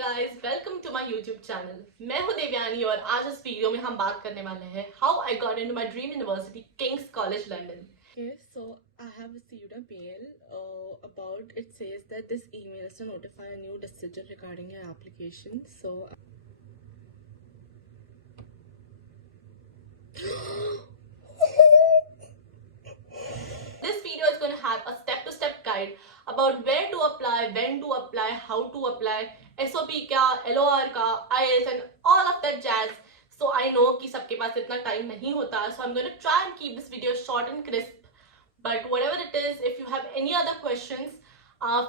Guys, welcome to my YouTube channel. मैं हूं देवयानी और आज इस वीडियो में हम बात करने वाले हैं how I got into my dream university Kings college London. Okay, so I have received a mail about it says that this email is to notify a new decision regarding your application. So This video is going to have a step-to-step guide about where to apply, when to apply, how to apply, SOP क्या, LOR का, IELTS and all of that jazz. So I know कि सबके पास इतना time नहीं होता, so I'm going to try and keep this video short and crisp. But whatever it is, if you have any other questions,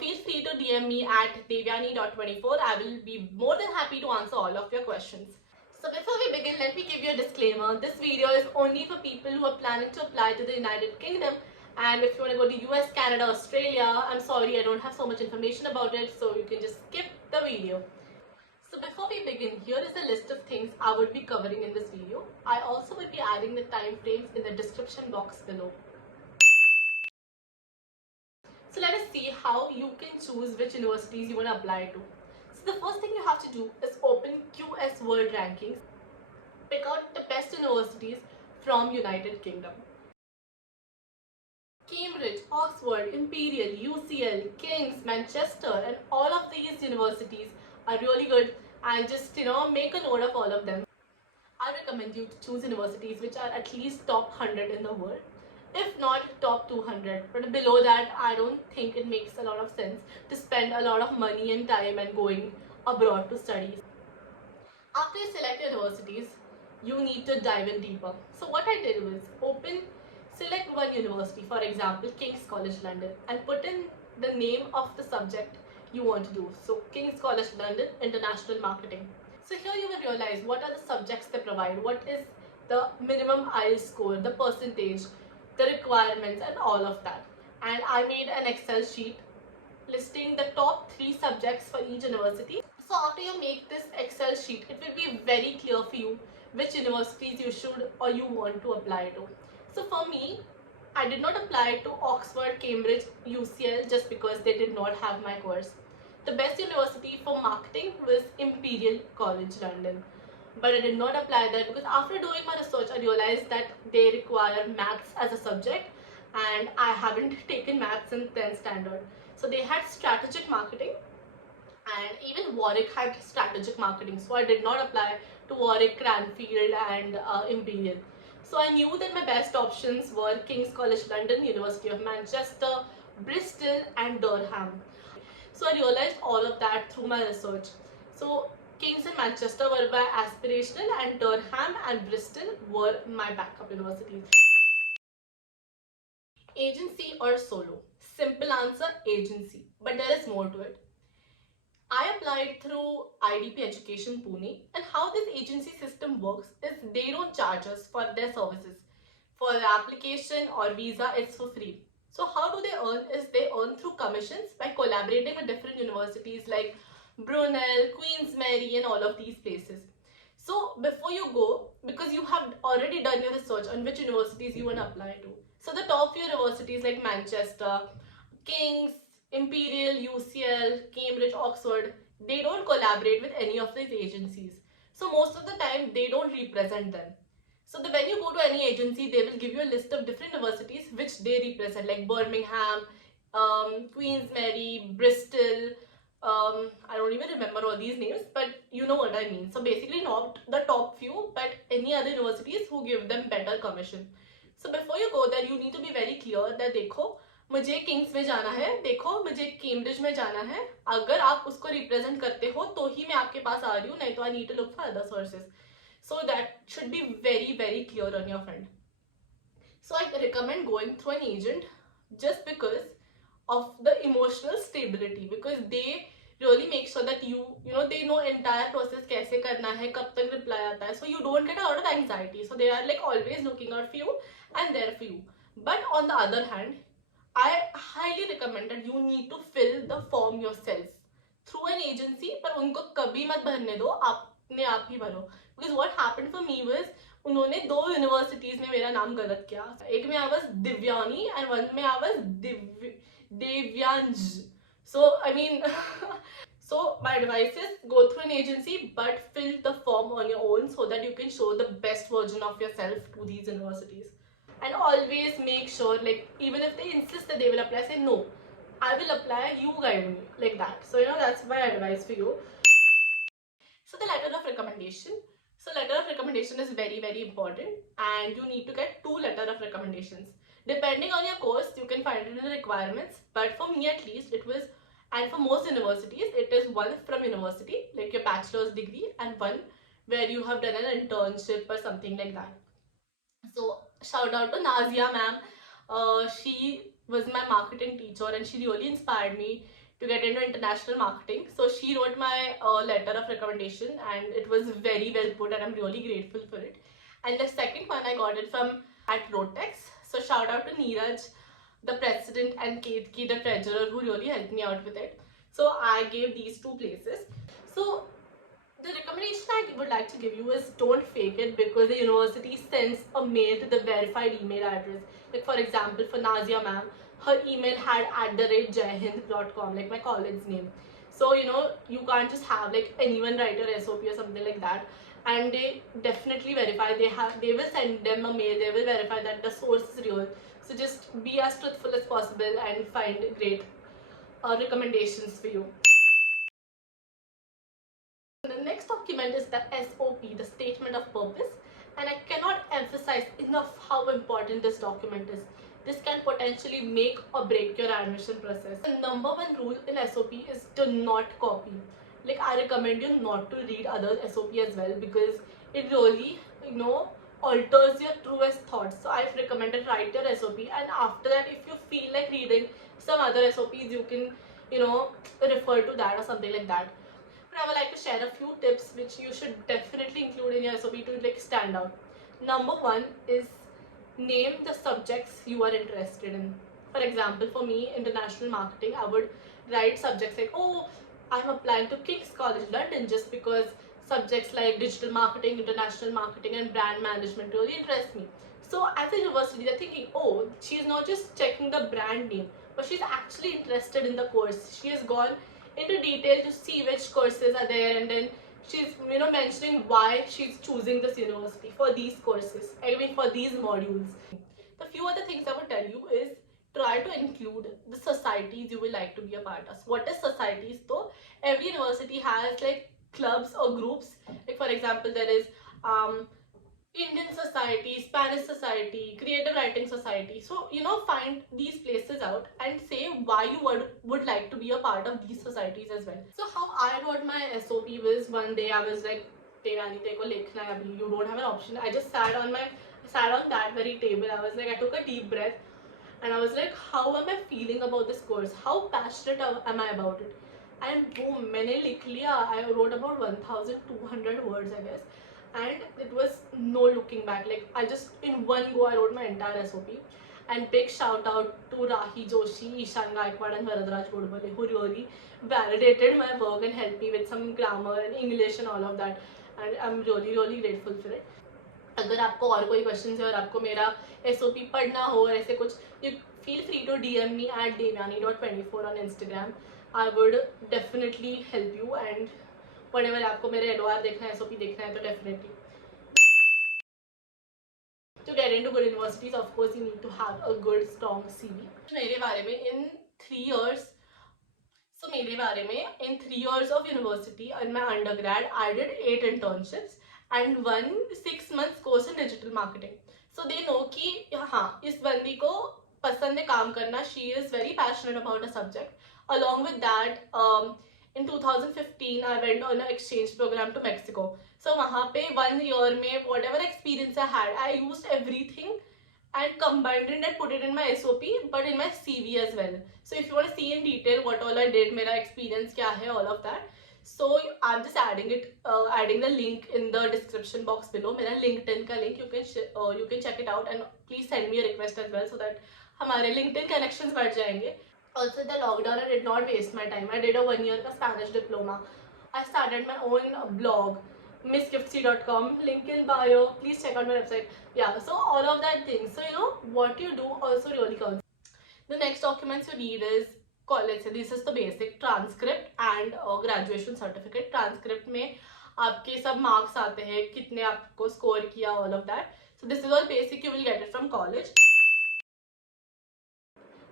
feel free to DM me at devyani.24. I will be more than happy to answer all of your questions. So before we begin, let me give you a disclaimer. This video is only for people who are planning to apply to the United Kingdom. And if you want to go to US, Canada, Australia, I'm sorry I don't have so much information about it, so you can just skip the video. So before we begin, here is a list of things I would be covering in this video. I also will be adding the time frames in the description box below. So let us see how you can choose which universities you want to apply to. So the first thing you have to do is open QS World Rankings. Pick out the best universities from United Kingdom. Cambridge, Oxford, Imperial, UCL, King's, Manchester and all of these universities are really good, and just make a note of all of them. I recommend you to choose universities which are at least top 100 in the world, if not top 200, but below that I don't think it makes a lot of sense to spend a lot of money and time and going abroad to study. After you select universities, you need to dive in deeper. So what I did was select one university, for example King's College London, and put in the name of the subject you want to do. So King's College London, International Marketing. So here you will realize what are the subjects they provide, what is the minimum IELTS score, the percentage, the requirements and all of that. And I made an Excel sheet listing the top 3 subjects for each university. So after you make this Excel sheet, it will be very clear for you which universities you should or you want to apply to. So for me, I did not apply to Oxford, Cambridge, UCL just because they did not have my course. The best university for marketing was Imperial College London. But I did not apply there because after doing my research, I realized that they require maths as a subject and I haven't taken maths in 10th standard. So they had strategic marketing, and even Warwick had strategic marketing, so I did not apply to Warwick, Cranfield and Imperial. So I knew that my best options were King's College London, University of Manchester, Bristol and Durham. So I realized all of that through my research. So King's and Manchester were my aspirational and Durham and Bristol were my backup universities. Agency or solo? Simple answer, agency, but there is more to it. I applied through IDP Education Pune, and how this agency system works is they don't charge us for their services. For the application or visa, it's for free. So how do they earn is they earn through commissions by collaborating with different universities like Brunel, Queen's Mary and all of these places. So before you go, because you have already done your research on which universities you want to apply to. So the top few universities like Manchester, King's, Imperial, UCL, Cambridge, Oxford, they don't collaborate with any of these agencies. So most of the time they don't represent them. So when you go to any agency, they will give you a list of different universities which they represent, like Birmingham, Queen's Mary, Bristol. I don't even remember all these names, but you know what I mean. So basically not the top few, but any other universities who give them better commission. So before you go there, you need to be very clear that देखो मुझे Kings में जाना है, देखो मुझे Cambridge में जाना है, अगर आप उसको रिप्रेजेंट करते हो तो ही मैं आपके पास आ रही हूँ, नहीं तो I need to look for other sources. So that should be very clear on your front. So I recommend going through an agent just because of the emotional stability, because they really make sure that they know entire process कैसे करना है, कब तक reply आता है, so you don't get a lot of anxiety. So they are like always looking out for you and there for you. But on the other hand, I highly recommend that you need to fill the form yourself through an agency, पर उनको कभी मत भरने दो, अपने आप ही भरो. Because what happened for me was उन्होंने 2 यूनिवर्सिटीज में मेरा नाम गलत किया. एक में I was Divyani and one में I was देव्यांज. So I mean So my advice is go through an agency but fill the form on your own so that you can show the best version of yourself to these universities. And always make sure, like, even if they insist that they will apply, say no, I will apply, you guide me, like that. So that's my advice for you. So the letter of recommendation. So letter of recommendation is very, very important, and you need to get 2 letter of recommendations. Depending on your course, you can find it in the requirements, but for me at least it was, and for most universities, it is one from university, like your bachelor's degree, and one where you have done an internship or something like that. So shout out to Nazia ma'am. She was my marketing teacher and she really inspired me to get into international marketing. So she wrote my letter of recommendation and it was very well put and I'm really grateful for it. And the second one I got it from at Rotex. So shout out to Neeraj, the president, and Ketki, the treasurer, who really helped me out with it. So I gave these 2 places. So the recommendation I would like to give you is don't fake it because the university sends a mail to the verified email address. Like for example, for Nazia ma'am, her email had @jaihind.com, like my college's name. So you can't just have like anyone write your SOP or something like that. And they definitely verify. They will send them a mail. They will verify that the source is real. So just be as truthful as possible and find great recommendations for you. The next document is the SOP, the Statement of Purpose, and I cannot emphasize enough how important this document is. This can potentially make or break your admission process. The #1 rule in SOP is to not copy. Like I recommend you not to read other SOP as well because it really, alters your truest thoughts. So I've recommended write your SOP, and after that, if you feel like reading some other SOPs, you can, refer to that or something like that. But I would like to share a few tips which you should definitely include in your SOP to like stand out. #1 is name the subjects you are interested in. For example, for me, international marketing, I would write subjects like, oh, I'm applying to King's College London just because subjects like digital marketing, international marketing, and brand management really interest me. So as a university, they're thinking, oh, she's not just checking the brand name, but she's actually interested in the course. She has gone into detail to see which courses are there, and then she's mentioning why she's choosing this university for these courses, I mean for these modules. The few other things I would tell you is try to include the societies you will like to be a part of. What is societies though? Every university has like clubs or groups. Like for example, there is Indian Society, Spanish Society, Creative Writing Society. So, find these places out and say why you would like to be a part of these societies as well. So, how I wrote my SOP was one day I was like, Devani, teko likhna hai abhi. You don't have an option. I just sat on that very table. I was like, I took a deep breath and I was like, how am I feeling about this course? How passionate am I about it? And boom, मैंने लिख लिया. I wrote about 1,200 words, I guess, and it was no looking back. Like I just in one go I wrote my entire SOP. And big shout out to Rahi Joshi, Ishan Gaikwad, and Varadraj Godbole, who really validated my work and helped me with some grammar and English and all of that. And I'm really, really grateful for it. अगर आपको और कोई question है और आपको मेरा SOP पढ़ना हो और ऐसे कुछ, you feel free to DM me at devyani.24 on Instagram. I would definitely help you, and whatever आपको मेरे LOR देखना है, SOP देखना है, तो definitely. To get into good universities, of course, you need to have a good, strong CV. मेरे बारे में in 3 years, in 3 years of university in my undergrad, I did 8 internships and 1 6-month course in digital marketing. So they know कि हाँ इस बंदी को पसंद है काम करना. She is very passionate about a subject. Along with that, in 2015 I went on an exchange program to Mexico. So वहाँ पे 1 year में whatever experience I had, I used everything and combined it and put it in my SOP, but in my CV as well. So if you want to see in detail what all I did, मेरा experience क्या है, all of that. So I'm just adding the link in the description box below. मेरा LinkedIn का link, you can check it out and please send me a request as well so that हमारे LinkedIn connections बढ़ जाएंगे. Also, the lockdown, I did not waste my time. I did a 1 year का Spanish diploma. I started my own blog, missgiftsy.com, link in bio. Please check out my website. Yeah, so all of that thing. So what you do also really counts. The next documents you need is college से. This is the basic transcript and graduation certificate. Transcript में आपके सब marks आते हैं, कितने आपको score किया, all of that. So this is all basic, you will get it from college.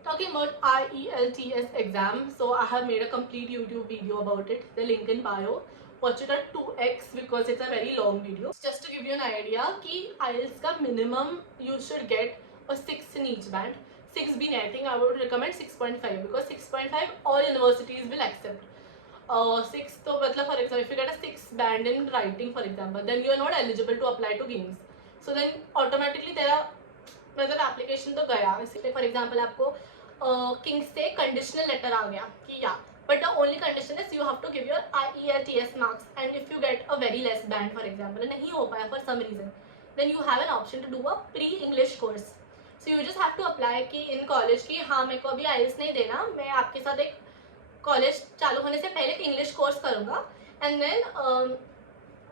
Talking about IELTS exam, so I have made a complete YouTube video about it, the link in bio. Watch it at 2x because it's a very long video. Just to give you an idea कि IELTS का minimum you should get a 6 in each band. 6 भी नहीं, I think I would recommend 6.5 because 6.5 all universities will accept. 6 तो मतलब for example if you get a 6 band in writing for example, then you are not eligible to apply to games. So then automatically तेरा मतलब application तो गया. इसलिए for example आपको Kings से conditional letter आ गया कि या, but the only condition is you have to give your IELTS marks. And if you get a very less band for example, नहीं हो पाया for some reason, then you have an option to do a pre English course. So you just have to apply कि in college की हाँ मेरे को अभी IELTS नहीं देना, मैं आपके साथ एक कॉलेज चालू होने से पहले एक इंग्लिश कोर्स करूँगा, and then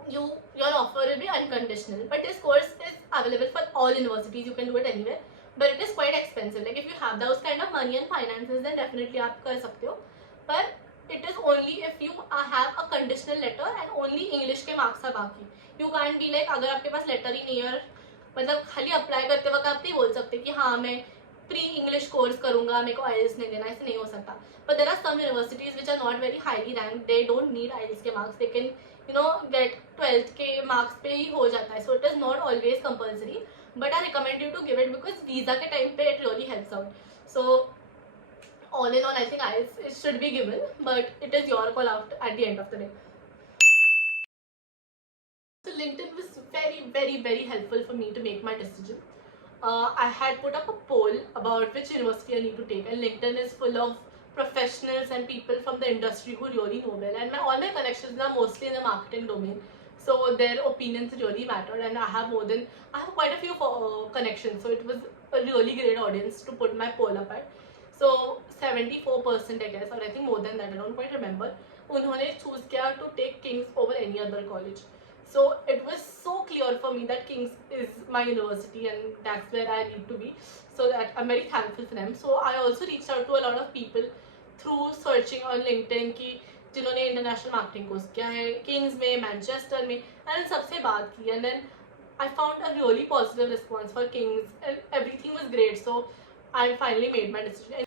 your offer will be unconditional. But this course is available for all universities, you can do it anywhere, but it is quite expensive. Like if you have those kind of money and finances, then definitely आप कर सकते हो. But it is only if you have a conditional letter and only English के marks are बाकी. You can't be like अगर आपके पास letter ही नहीं है, मतलब खाली अप्लाई करते वक्त आप नहीं बोल सकते कि हाँ मैं प्री इंग्लिश कोर्स करूंगा, मेरे को IELTS नहीं देना, ऐसे नहीं हो सकता. But there are some universities which are not very highly ranked, they don't need IELTS के marks, they can get 12th के marks पे ही हो जाता है. So it is not always compulsory, but I recommend you to give it because visa के time पे it really helps out. So all in all I think IELTS it should be given, but it is your call out at the end of the day. So LinkedIn was very very very helpful for me to make my decision. I had put up a poll about which university I need to take, and LinkedIn is full of professionals and people from the industry who really know well, and all my connections are mostly in the marketing domain, so their opinions really mattered, and I have quite a few connections, so it was a really great audience to put my poll up at. So 74% I guess, or I think more than that, I don't quite remember, उन्होंने choose किया to take Kings over any other college. So it was so clear for me that Kings is my university and that's where I need to be. So that I'm very thankful for them. So I also reached out to a lot of people through searching on LinkedIn कि जिन्होंने international marketing course किया है Kings में, Manchester में, and सबसे बात की, and then I found a really positive response for Kings and everything was great. So I finally made my decision.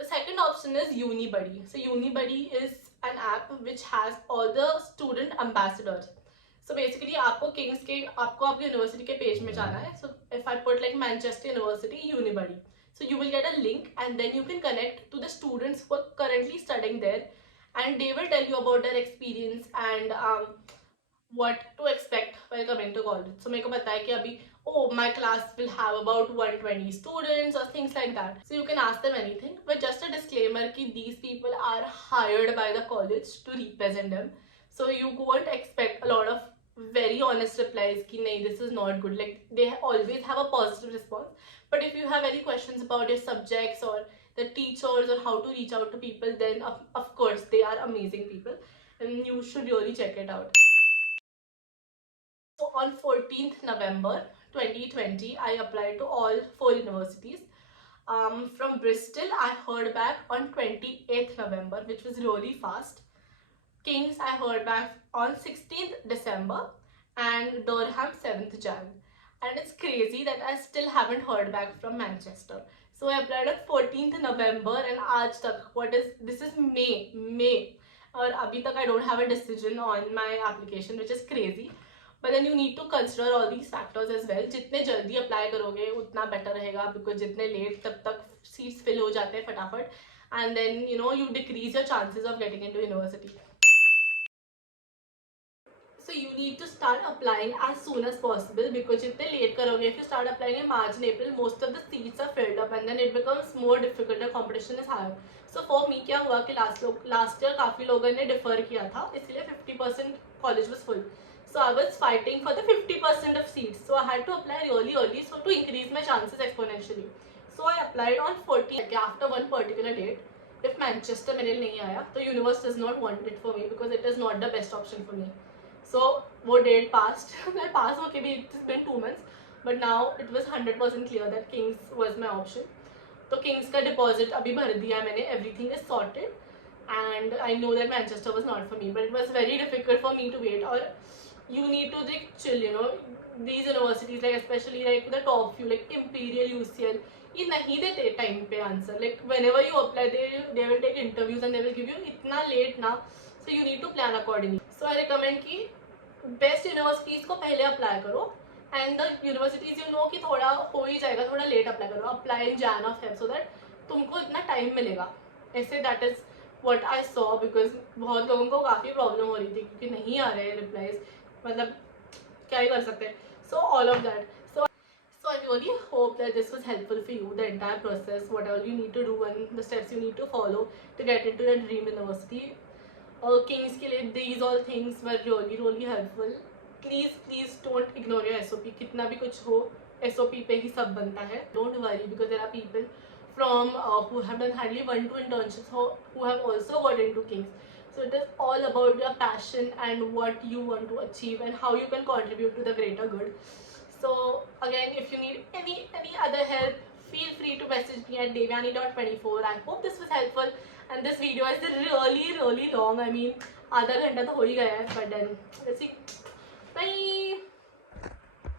The second option is Unibuddy. So Unibuddy is an app which has all the student ambassadors. So basically आपको Kings के आपको आपकी university के page में जाना है. So if I put like Manchester University Unibuddy, so you will get a link and then you can connect to the students who are currently studying there, and they will tell you about their experience and what to expect while coming to college. So मेरे को पता है कि अभी my class will have about 120 students or things like that. So you can ask them anything, but just a disclaimer कि these people are hired by the college to represent them. So you won't expect a lot of very honest replies कि नहीं this is not good. Like they always have a positive response. But if you have any questions about your subjects or the teachers or how to reach out to people, then of course they are amazing people and you should really check it out. So on 14th November 2020, I applied to all 4 universities. From Bristol, I heard back on 28th November, which was really fast. Kings, I heard back on 16th December, and Durham 7th Jan. And it's crazy that I still haven't heard back from Manchester. So I applied on 14th November, and aaj tak, this is May. और अभी तक I don't have a decision on my application, which is crazy. But then you need to consider all these factors as well. जितने जल्दी apply करोगे उतना better रहेगा, because जितने late तब तक सीट्स फिल हो जाते हैं फटाफट, and then you decrease your chances of getting into university. So you need to start applying as soon as possible, because जितने लेट करोगे, if you start applying in March and April, most of the seats are filled up and then it becomes more difficult, the competition is higher. So for me क्या हुआ कि last year काफ़ी लोगों ने defer किया था, इसलिए 50% college was full. So I was fighting for the 50% of seats. So I had to apply really early so to increase my chances exponentially. So I applied on 14th after one particular date. If Manchester मेरे लिए नहीं आया, तो universe does not want it for me because it is not the best option for me. So वो date passed. मैं पास होके भी it's been 2 months, but now it was 100% clear that Kings was my option. तो Kings का deposit अभी भर दिया मैंने, everything is sorted and I know that Manchester was not for me, but it was very difficult for me to wait. Or you need to like chill, you know. These universities, like especially like the top few, like Imperial, UCL, ये नहीं देते time पे answer. Like whenever you apply, they will take interviews and they will give you इतना late ना, so you need to plan accordingly. So I recommend कि best universities को पहले apply करो, and the universities you know कि थोड़ा हो ही जाएगा, थोड़ा late apply करो. Apply in Jan or Feb so that तुमको इतना time मिलेगा. ऐसे that is what I saw, because बहुत लोगों को काफ़ी प्रॉब्लम हो रही थी क्योंकि नहीं आ रहे रिप्लाईज, मतलब क्या ही कर सकते हैं. So all of that, so I really hope that this was helpful for you, the entire process, whatever you need to do and the steps you need to follow to get into your dream university. Kings के लिए these all things were really helpful. Please don't ignore your SOP. कितना भी कुछ हो, SOP पे ही सब बनता है. Don't worry, because there are people from who have done hardly 1-2 internships who have also got into Kings. So it is all about your passion and what you want to achieve and how you can contribute to the greater good. So again, if you need any other help, feel free to message me at devyani.24. I hope this was helpful, and this video is really long. I mean, आधा घंटा तो हो ही गया है, but then let's see. Bye.